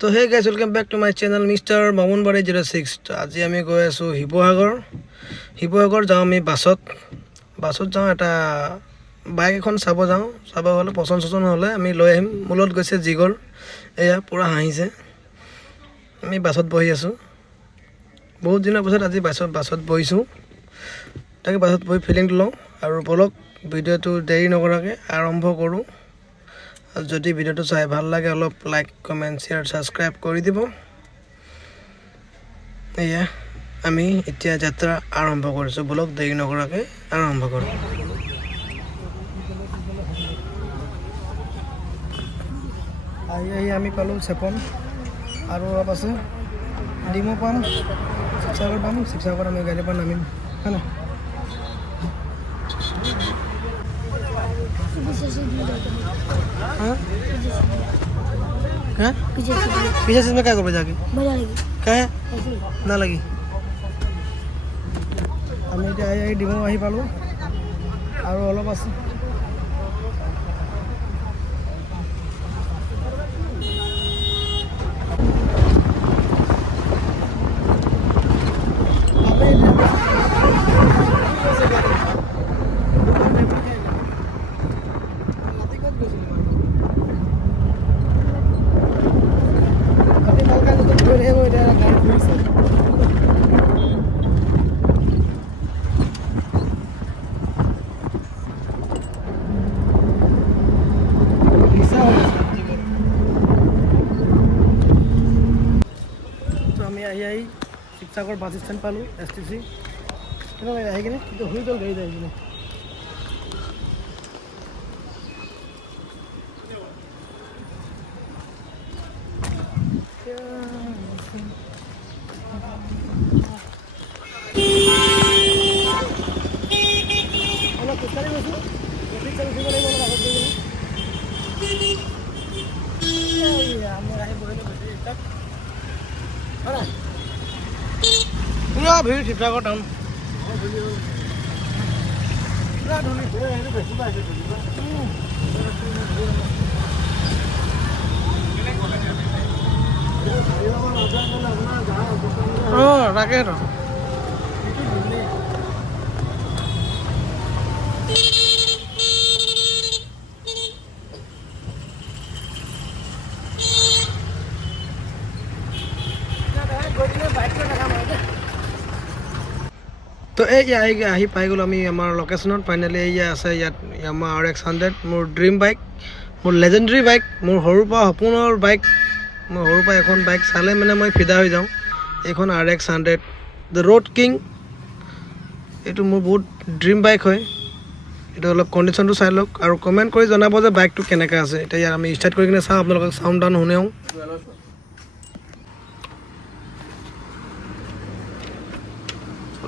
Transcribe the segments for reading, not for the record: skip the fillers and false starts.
তো hey guys welcome back to my channel mister Bamunbari 06। তো আজি আমি গৈ আছোঁ শিৱসাগৰ যাওঁ আমি বাছত যাওঁ। এটা বাইক এখন চাব হ'লে পচন্দ হ'লে আমি লৈ আহিম। মোৰ লগত গৈছে জিগৰ, এয়া পূৰা হাঁহিছে। আমি বাছত বহি আছোঁ, বহুত দিনৰ পিছত আজি বাছত বহিছোঁ। তাকে বাছত বহি ফিলিংটো লওঁ আৰু বলক ভিডিঅ'টো দেৰি নকৰাকৈ আৰম্ভ কৰোঁ। যদি ভিডিঅ'টো চাই ভাল লাগে অলপ লাইক কমেণ্ট শ্বেয়াৰ ছাবস্ক্ৰাইব কৰি দিব। এয়া আমি এতিয়া যাত্ৰা আৰম্ভ কৰিছোঁ, বলক দেৰি নকৰাকৈ আৰম্ভ কৰোঁ। আহি আমি পালোঁ চেপন, আৰু অলপ আছে ডিমৌ পাম, শিৱসাগৰ আমি গাড়ীৰ পৰা নামিম, হয় না? हाँ हाँ पीछे से मैं क्या करूँ जाके क्या है ना लगी। আমি এতিয়া আহি ডিমৌ আহি পালোঁ আৰু অলপ আছে। আমি আহি শিৱসাগৰ বাছ ষ্টেণ্ড পালোঁ, STC আহি কিনে কিন্তু শুই গ'ল গাড়ীত আহি কিনে। অলপ খোজকাঢ়ি গৈছোঁ, ট্ৰেফিক উঠিব লাগিব অলপ আগত গৈ কিনে। আমি আহি বহিলোঁ তাত, হয় নাই? পুৰা ভিৰ শিৱসাগৰ টাউন, পুৰা ধূলি। অঁ তাকেতো তো এই আহি পাই গ'লোঁ আমি আমাৰ লোকেশ্যনত ফাইনেলি। এয়া আছে ইয়াত Yamaha RX-100, মোৰ ড্ৰিম বাইক, মোৰ লেজেণ্ডেৰী বাইক, মোৰ সৰুৰ পৰা সপোনৰ বাইক। মই সৰুৰ পৰা এখন বাইক চালে মানে মই ফিদা হৈ যাওঁ। এইখন RX-100 দ্য ৰোড কিং। এইটো মোৰ বহুত ড্ৰিম বাইক হয়। এইটো অলপ কণ্ডিশ্যনটো চাই লওক আৰু কমেণ্ট কৰি জনাব যে বাইকটো কেনেকৈ আছে। এতিয়া ইয়াত আমি ষ্টাৰ্ট কৰি কিনে চাওঁ, আপোনালোকক চাউণ্ড ডাউন শুনেও।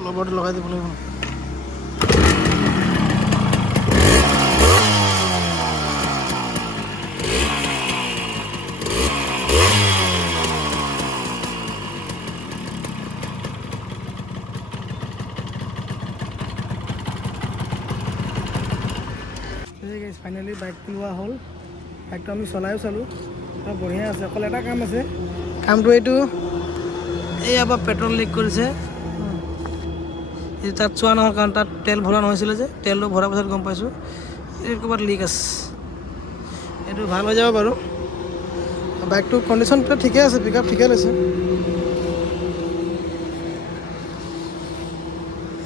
লগৰটো লগাই দিব লাগিব। ফাইনেলি বাইকটো লোৱা হ'ল। বাইকটো আমি চলাইও চালোঁ, বঢ়িয়া আছে। অকল এটা কাম আছে, কামটো এইটো এয়া পৰা পেট্ৰল লিক কৰিছে। এই তাত চোৱা নহয়, কাৰণ তাত তেল ভৰা নহৈছিলে যে, তেলটো ভৰাৰ পাছত গম পাইছোঁ এই ক'ৰবাত লিক আছে। এইটো ভাল হৈ যাব বাৰু। বাইকটোৰ কণ্ডিশ্যনটো ঠিকে আছে, পিক আপ ঠিকে লৈছে।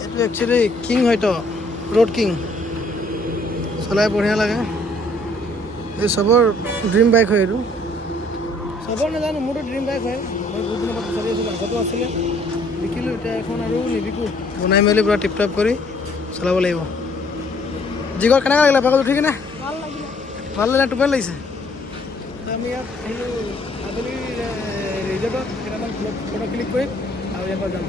এইটো একচুৱেলি কিং হয়তো, ৰোড কিং, চলাই বঢ়িয়া লাগে। এই চবৰ ড্ৰিম বাইক হয় এইটো, চবৰ নাজানো, মোৰতো ড্ৰিম বাইক হয়। মই বহুত দিনৰ পৰা বিচাৰি আছিলোঁ, আগতো আছিলে, বিকিলোঁ। এতিয়া এখন আৰু নিবিকোঁ, বনাই মেলি পূৰা টিপটপ কৰি চলাব লাগিব। জিগৰ কেনেকৈ লাগিলে বাইকত উঠি কিনে? ভাল লাগিলে, টোপনি লাগিছে। আমি ইয়াত আহিলোঁ আবেলি ৰিজৰ্টত, কেইটামান ফটো ক্লিক কৰিম আৰু ইয়াৰ পৰা যাম।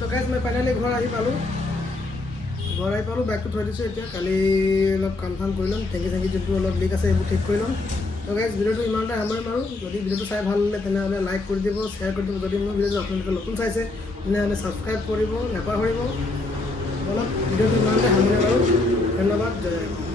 তো গাইজ মই ফাইনেলি ঘৰ আহি পালোঁ। ঘৰ আহি পালোঁ, বাইকটো থৈ দিছোঁ এতিয়া। কালি অলপ কাম চাম কৰি ল'ম, টেংকি যোনটো অলপ লিক আছে এইবোৰ ঠিক কৰি ল'ম। তো গাইজ ভিডিঅ'টো ইমানতে সামৰিম আৰু যদি ভিডিঅ'টো চাই ভাল লাগিলে তেনেহ'লে লাইক কৰি দিব, শ্বেয়াৰ কৰি দিব। যদি মোৰ ভিডিঅ'টো আপোনালোকে নতুন চাইছে তেনেহ'লে ছাবস্ক্ৰাইব কৰিব নাপাহৰিব। অলপ ভিডিঅ'টো ইমানতে সামৰিম আৰু ধন্যবাদ, জয়